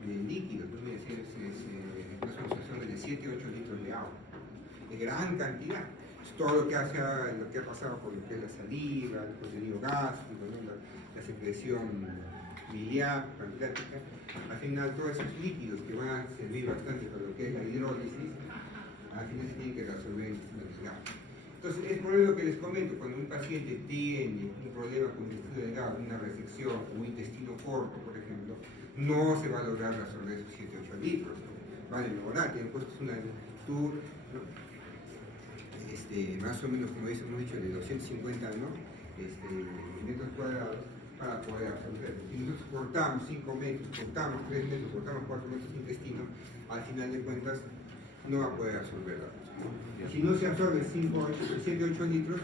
líquidos, ¿no? Es decir, una absorción de 7 8 litros de agua, de gran cantidad. Es todo lo que ha pasado por lo que es la saliva, el contenido gástrico, ¿no? la secreción biliar, pancreática. Al final, todos esos líquidos que van a servir bastante para lo que es la hidrólisis, al final se tienen que resolver en el intestino delgado. Entonces, es por eso que les comento, cuando un paciente tiene un problema con el intestino delgado, una resección o un intestino corto, por ejemplo, no se va a lograr resolver esos 7 8 litros. Va a demorar, tienen puestos una longitud, ¿no? Más o menos, como hemos dicho, de 250 metros cuadrados para poder absorber. Si nosotros cortamos 5 metros, cortamos 3 metros, cortamos 4 metros de intestino, al final de cuentas no va a poder absorber la cosa. Si no se absorbe 7 8 litros,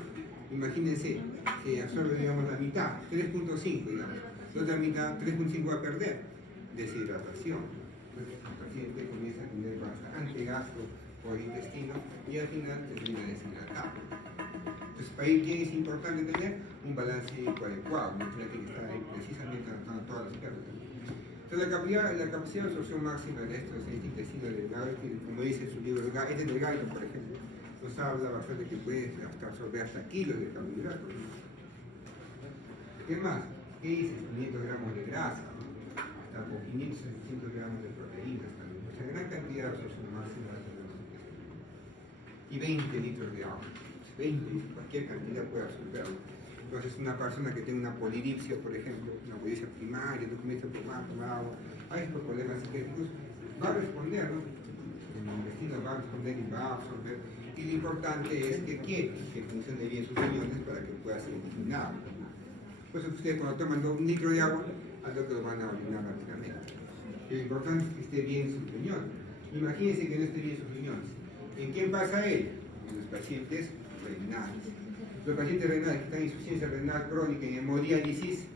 imagínense, se absorbe, digamos, la mitad, 3.5, digamos. La otra mitad, 3.5 va a perder deshidratación. Entonces, el paciente comienza a tener bastante gasto por el intestino y al final termina deshidratado. Entonces, para ir bien es importante tener un balance adecuado, no tiene que estar ahí precisamente anotando todas las pérdidas. Entonces, la capacidad de absorción máxima de estos intestinos delgados, como dice en su libro, este del Gallo, por ejemplo, nos habla bastante que puede hasta absorber hasta kilos de carbohidratos. ¿Qué más? ¿Qué dice? 500 gramos de grasa, hasta con 500 600 gramos de proteínas también. O sea, gran cantidad de absorción máxima de los intestinos. Y 20 litros de agua. 20, cualquier cantidad puede absorberlo. Entonces, una persona que tiene una polidipsia, por ejemplo, una polidipsia primaria, no comienza a tomar agua, hay estos problemas psiquiátricos, va a responder, ¿no? El intestino va a responder y va a absorber. Y lo importante es que quiete, que funcione bien sus riñones para que pueda ser eliminado. Pues ustedes cuando toman 1 litro de agua, al que lo van a orinar rápidamente. Y lo importante es que esté bien sus riñones. Imagínense que no esté bien sus riñones. ¿En quién pasa él? En los pacientes renales. Los pacientes renales que están en insuficiencia renal crónica y hemodiálisis,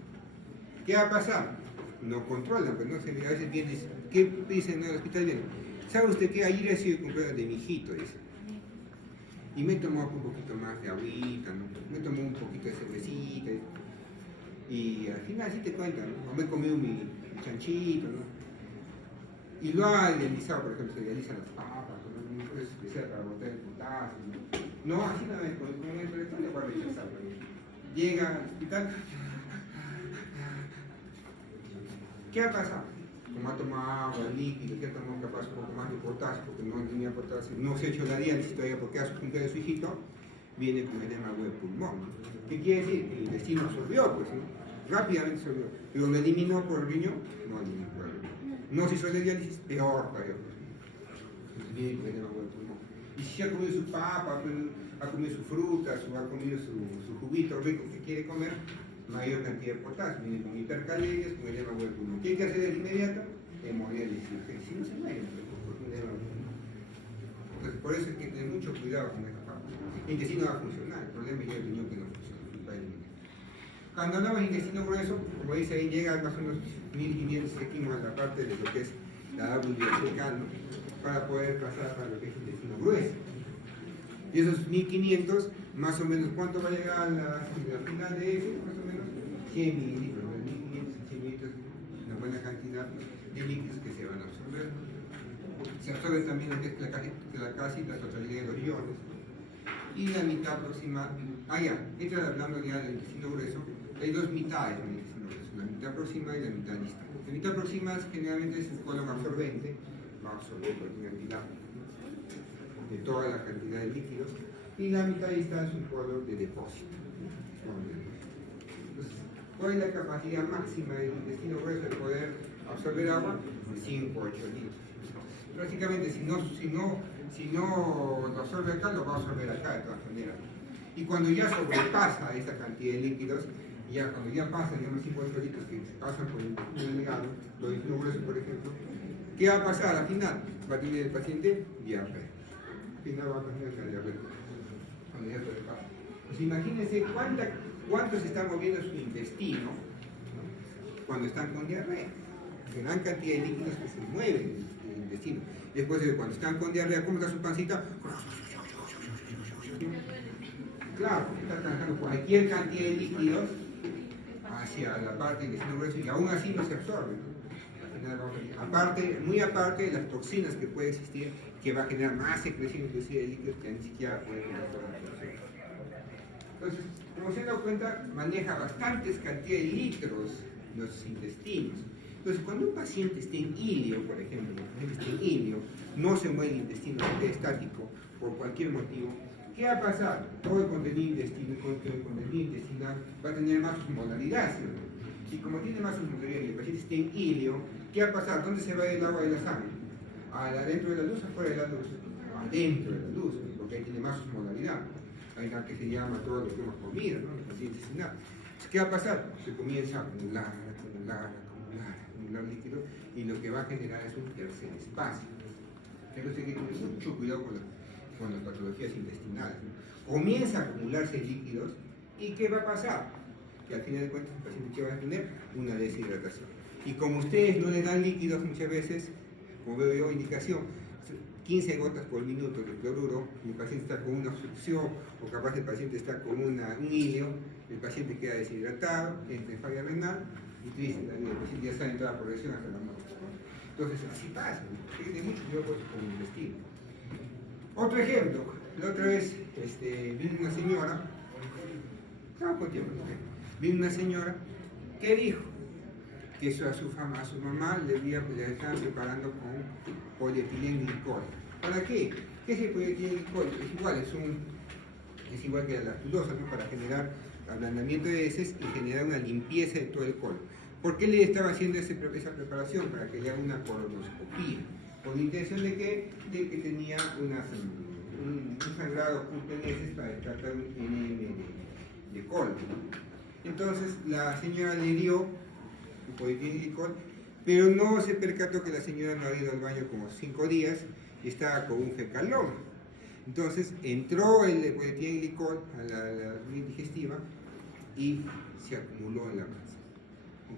¿qué va a pasar? No controlan, pues no se a veces vienen, ¿qué dicen en el hospital? Bien, ¿sabe usted qué? Ayer he sido cumpleaños de mi hijito, dice. Y me tomó un poquito más de agüita, ¿no? Me tomó un poquito de cervecita. Y al final sí te cuentan, ¿no? O me he comido mi chanchito, ¿no? Y lo ha idealizado, por ejemplo, se idealizan las papas, ¿no? Es especial para botar el potasio, ¿no? No, así nada más, con el intelectual le va a rechazar. Llega al hospital. ¿Qué ha pasado? Como ha tomado agua, líquido, que ha tomado capaz un poco más de potasio, porque no tenía potasio, no se ha hecho la diálisis todavía porque a su cumpleaños de su hijito, viene con edema de pulmón, ¿no? ¿Qué quiere decir? Que el intestino absorbió, pues, ¿no? Rápidamente absorbió, pero lo eliminó por el riñón, no eliminó por el riñón. No se hizo la diálisis, peor todavía. Entonces viene con edema de pulmón. Y si ha comido su papa, ha comido su fruta, ha comido su juguito rico que quiere comer, mayor cantidad de potasio, viene con hipercalemias, con edema de pulmón. ¿Qué hay que hacer de inmediato? Hemodiálisis. Si no se muere, por un edema de pulmón. Entonces, por eso hay que tener mucho cuidado con esa parte. El intestino va a funcionar, el problema es el riñón que no funciona. Cuando hablamos de intestino grueso, como dice ahí, llega más o menos 1500 seguimos a la parte de lo que es la WBC, ¿no? Para poder pasar a lo que es el intestino grueso. Y esos 1500, más o menos, ¿cuánto va a llegar al final de eso? Más o menos 100 mililitros, 1500 a 100 mililitros, una buena cantidad de líquidos que se van a absorber. Se absorbe también lo que es casi la totalidad de los iones. Y la mitad aproximada, ya, entra hablando ya del intestino grueso, hay dos mitades del intestino grueso. La mitad mitad proximal y la mitad distal. La mitad proximal generalmente es el colon absorbente, va a absorber cualquier cantidad de toda la cantidad de líquidos, y la mitad distal es un colon de depósito. Entonces, ¿cuál es la capacidad máxima del intestino grueso de poder absorber agua? De 5 o 8 litros. Prácticamente, si no lo absorbe acá, lo va a absorber acá de todas maneras. Y cuando ya sobrepasa esta cantidad de líquidos, cuando ya pasan, digamos, 5 o 8 litros que se pasan por el intestino delgado, los intestino grueso, por ejemplo, ¿qué va a pasar al final? Va a tener el paciente diarrea. Al final va a tener la diarrea. Cuando ya sobrepasa. Pues imagínense cuánto se está moviendo su intestino, ¿no? Cuando están con diarrea. Gran cantidad de líquidos que se mueven en el intestino. Después, cuando están con diarrea, ¿cómo está su pancita? Claro, está trabajando cualquier cantidad de líquidos hacia la parte del intestino grueso y aún así no se absorbe, ¿no? Aparte, muy aparte de las toxinas que puede existir, que va a generar más secreción inclusive de líquidos que ni siquiera pueden absorber. Entonces, como se han dado cuenta, maneja bastantes cantidades de litros nuestros intestinos. Entonces, cuando un paciente está en ilio, por ejemplo, no se mueve el intestino, está estático por cualquier motivo, ¿qué va a pasar? Todo el contenido intestinal va a tener más osmolaridad, ¿cierto? Y como tiene más osmolaridad y el paciente está en ilio, ¿qué va a pasar? ¿Dónde se va a ir el agua de la sangre? ¿Adentro de la luz o fuera de la luz? Adentro de la luz, porque ahí tiene más osmolaridad. Hay una que se llama todo lo que hemos comido, ¿no? El paciente intestinal. ¿Qué va a pasar? Se comienza a acumular líquido y lo que va a generar es un tercer espacio. Entonces hay que tener mucho cuidado con las patologías intestinales, ¿no? Comienza a acumularse líquidos y ¿qué va a pasar? Que al final de cuentas el paciente va a tener una deshidratación. Y como ustedes no le dan líquidos muchas veces, como veo yo indicación, 15 gotas por minuto de cloruro, y el paciente está con una obstrucción, o capaz el paciente está con un hilio, el paciente queda deshidratado, entra en falla renal, y triste, el paciente ya está en toda la progresión hasta la muerte, ¿no? Entonces, así pasa, ¿no? Hay que tener mucho cuidado con el intestino. Otro ejemplo, la otra vez vino una señora, vino una señora que dijo que a su mamá le estaban preparando con polietilenglicol. ¿Para qué? ¿Qué es el polietilenglicol? Es igual que la lactulosa, ¿no? Para generar ablandamiento de heces y generar una limpieza de todo el colon. ¿Por qué le estaba haciendo esa preparación? Para que le haga una colonoscopía. Con la intención de que tenía un sangrado oculto en heces para descartar un NM de colon, ¿no? Entonces la señora le dio polietilenglicol, pero no se percató que la señora no había ido al baño como 5 días y estaba con un fecaloma. Entonces entró el polietilenglicol a la vía digestiva y se acumuló en la panza,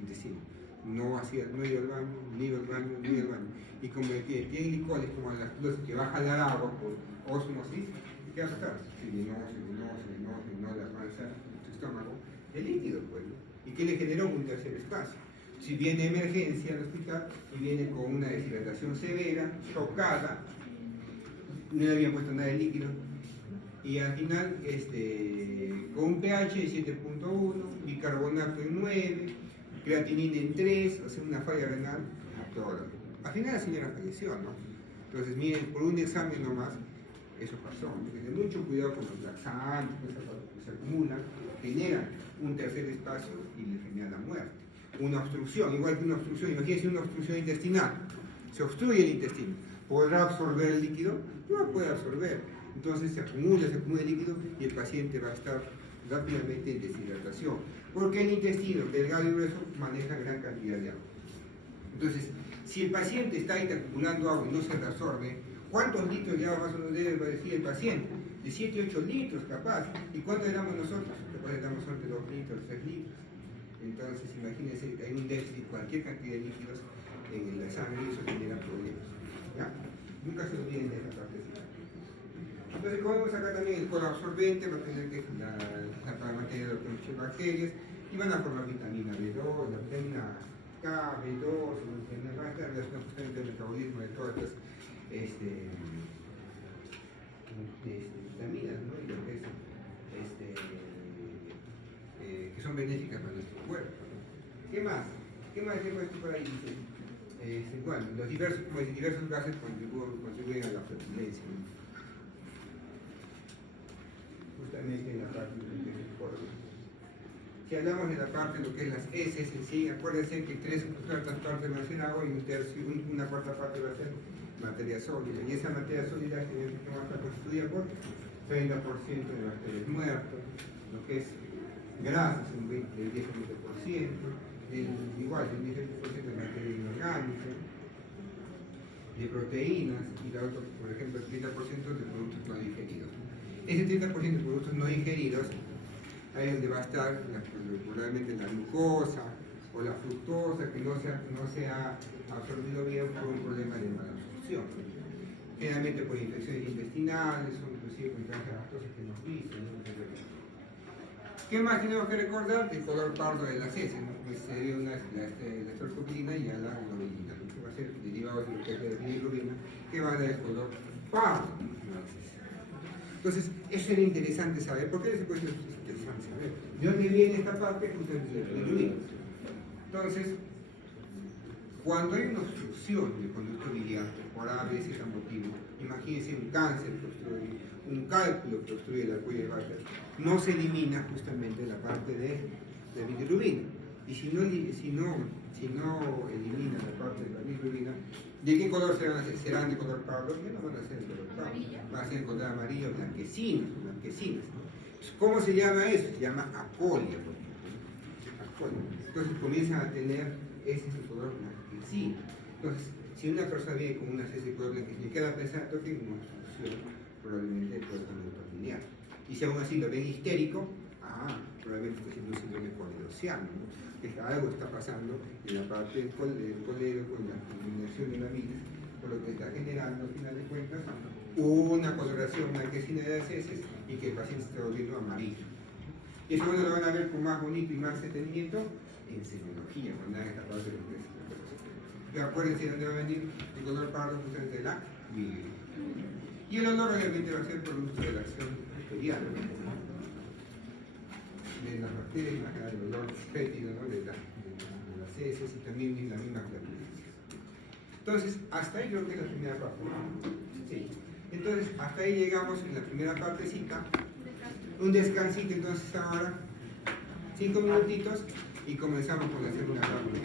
intestino. No iba al baño, ni iba al baño. Y como el polietilenglicol es como la lactosa que va a jalar agua por ósmosis, ¿qué va a pasar? Se llenó la panza, su estómago, de líquido, pues, ¿no? ¿Y qué le generó? Un tercer espacio. Si viene emergencia al hospital y viene con una deshidratación severa, chocada, no le habían puesto nada de líquido, y al final con un pH de 7.1, bicarbonato en 9, creatinina en 3, o sea, una falla renal a toda. Al final la señora falleció, ¿no? Entonces, miren, por un examen nomás, eso pasó. Hay que tener mucho cuidado con los laxantes, que se acumulan, generan un tercer espacio y le genera la muerte. Una obstrucción, igual que una obstrucción, imagínense una obstrucción intestinal, se obstruye el intestino, ¿podrá absorber el líquido? No puede absorber, entonces se acumula el líquido y el paciente va a estar rápidamente en deshidratación, porque el intestino delgado y grueso maneja gran cantidad de agua. Entonces, si el paciente está ahí acumulando agua y no se reabsorbe, ¿cuántos litros de agua más o menos debe decir el paciente? De 7 8 litros capaz. ¿Y cuánto le damos nosotros? Capaz le damos solamente 2 litros, 3 litros. Entonces, imagínense, hay un déficit, cualquier cantidad de líquidos en la sangre y eso genera problemas. ¿Ya? Nunca se olviden de esta partecita. Entonces, como vemos acá también el colon absorbente va a tener que para mantener las bacterias y van a formar vitamina B2, la vitamina K, B2, va a estar relacionado justamente el metabolismo de todas las vitaminas, ¿no? Y lo que es, que son benéficas para nuestro cuerpo, ¿no? ¿Qué más? ¿Qué más tengo esto por ahí? Dice, bueno, los diversos gases contribuyen a la flatulencia, ¿no? Justamente en la parte de si hablamos de la parte de lo que es las heces en sí, acuérdense que 3/4 partes van a ser agua y una cuarta parte va a ser materia sólida. Y esa materia sólida que va a estar constituida por 30% de bacterias muertas, lo que es grasas, un 10-20%, igual, un 10-20% de materia inorgánica, de proteínas, y la otra, por ejemplo, el 30% de productos no digeridos. Ese 30% de productos no digeridos, ahí es donde va a estar probablemente la glucosa o la fructosa que no se ha absorbido bien por un problema de malabsorción. Generalmente por infecciones intestinales o inclusive con intolerancia a lactosa que nos dicen, ¿no? ¿Qué más tenemos que recordar? El color pardo de las heces, ¿no? Pues sería la estreptocopina y a la globulina, ¿no? Que va a ser derivado de lo que es la bilirrubina, que va a dar el color pardo de las heces. Entonces, eso era interesante saber. ¿Por qué se puede ser interesante saber? ¿De dónde viene esta parte? Justamente de la bilirrubina. Entonces, cuando hay una obstrucción del conducto biliar por A, B, Z motivo, imagínense un cáncer que obstruye, un cálculo que obstruye la cuella de Barker, no se elimina justamente la parte de bilirrubina. Y si no elimina la parte de la bilirrubina, ¿de qué color serán? ¿Serán de color pardo? No van a ser de color pardo. Van a ser de color amarillo, blanquecinas. ¿Cómo se llama eso? Se llama acolia. Entonces comienzan a tener ese color blanquecino. Entonces, si una persona viene con una heces de color blanquecino, queda pensando que es una obstrucción probablemente del conducto biliar. Y si aún así lo ven histérico, probablemente está siendo un síndrome colirociano, ¿no? Que algo está pasando en la parte del colero con la eliminación de la bilis, por lo que está generando, al final de cuentas, una coloración blanquecina de las heces y que el paciente está volviendo amarillo. Y eso lo van a ver con más bonito y más detenimiento en semiología, cuando hagan esta parte de los heces. Pero acuérdense de dónde va a venir el color pardo justamente de la bilis. Y el olor obviamente va a ser producto de la acción bacteriana, ¿no? De las bacterias, más que nada del olor fétido, ¿no? de las heces y también de la misma flatulencia. Entonces, hasta ahí creo que es la primera parte. Sí. Entonces, hasta ahí llegamos en la primera partecita. Un descansito entonces ahora, 5 minutitos y comenzamos con la segunda parte.